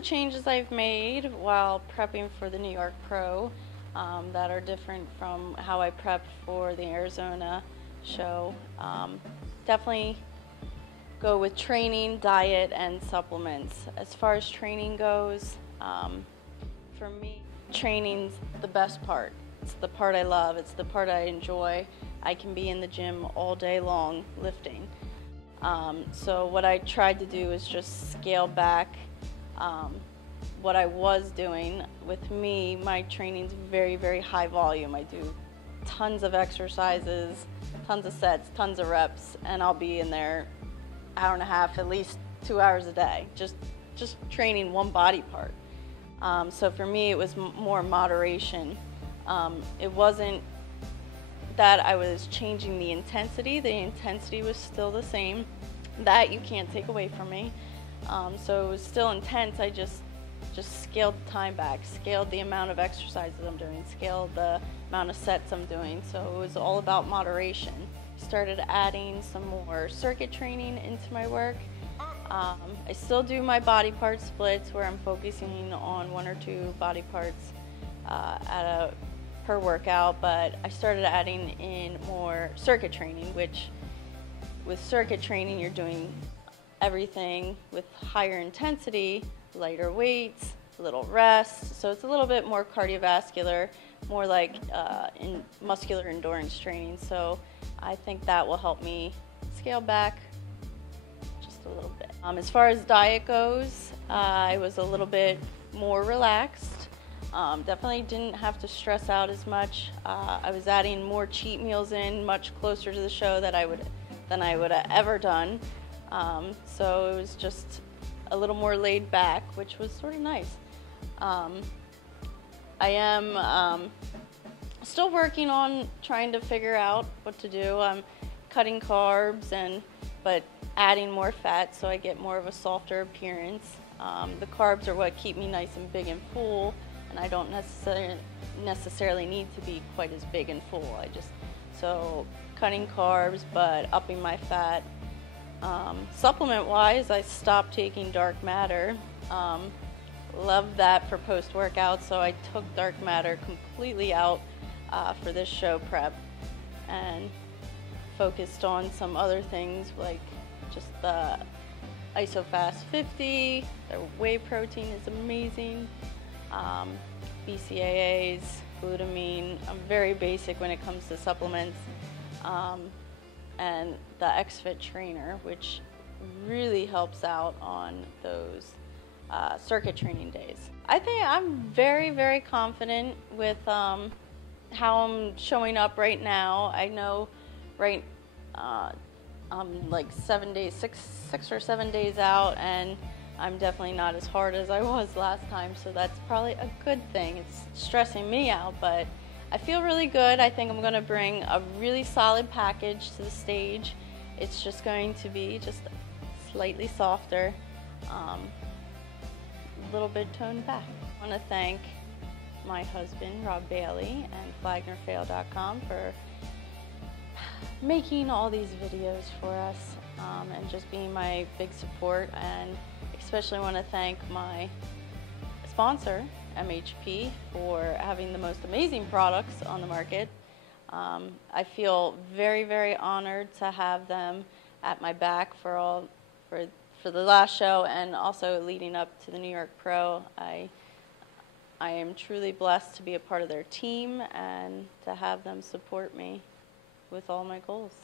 the changes I've made while prepping for the New York Pro that are different from how I prepped for the Arizona show. Definitely go with training, diet, and supplements. As far as training goes, for me, training's the best part. It's the part I love, it's the part I enjoy. I can be in the gym all day long lifting. So what I tried to do is just scale back what I was doing. With me, my training's very, very high volume. I do tons of exercises, tons of sets, tons of reps, and I'll be in there hour and a half, at least 2 hours a day, just training one body part. So for me, it was more moderation. It wasn't that I was changing the intensity was still the same. That you can't take away from me. So it was still intense. I just scaled the time back, scaled the amount of exercises I'm doing, scaled the amount of sets I'm doing. So it was all about moderation. Started adding some more circuit training into my work. I still do my body part splits where I'm focusing on 1 or 2 body parts per workout, but I started adding in more circuit training, which with circuit training you're doing everything with higher intensity, lighter weights, little rest, so it's a little bit more cardiovascular, more like muscular endurance training. So I think that will help me scale back just a little bit. As far as diet goes, I was a little bit more relaxed. Definitely didn't have to stress out as much. I was adding more cheat meals in much closer to the show than I would have ever done. So it was just a little more laid back, which was sort of nice. I am still working on trying to figure out what to do. I'm cutting carbs but adding more fat so I get more of a softer appearance. The carbs are what keep me nice and big and full, and I don't necessarily need to be quite as big and full. So cutting carbs but upping my fat. Supplement-wise, I stopped taking dark matter. Love that for post-workout, so I took dark matter completely out for this show prep and focused on some other things like just the ISOFAST 50, their whey protein is amazing, BCAAs, glutamine. I'm very basic when it comes to supplements, and the XFit trainer, which really helps out on those circuit training days. I think I'm very, very confident with how I'm showing up right now. I know I'm like 6 or 7 days out, and I'm definitely not as hard as I was last time, so that's probably a good thing. It's stressing me out, but I feel really good. I think I'm going to bring a really solid package to the stage. It's just going to be just slightly softer, a little bit toned back. I want to thank my husband, Rob Bailey, and FlagnerFail.com for making all these videos for us and just being my big support, and especially want to thank my sponsor, MHP, for having the most amazing products on the market. I feel very, very honored to have them at my back for the last show and also leading up to the New York Pro. I am truly blessed to be a part of their team and to have them support me with all my goals.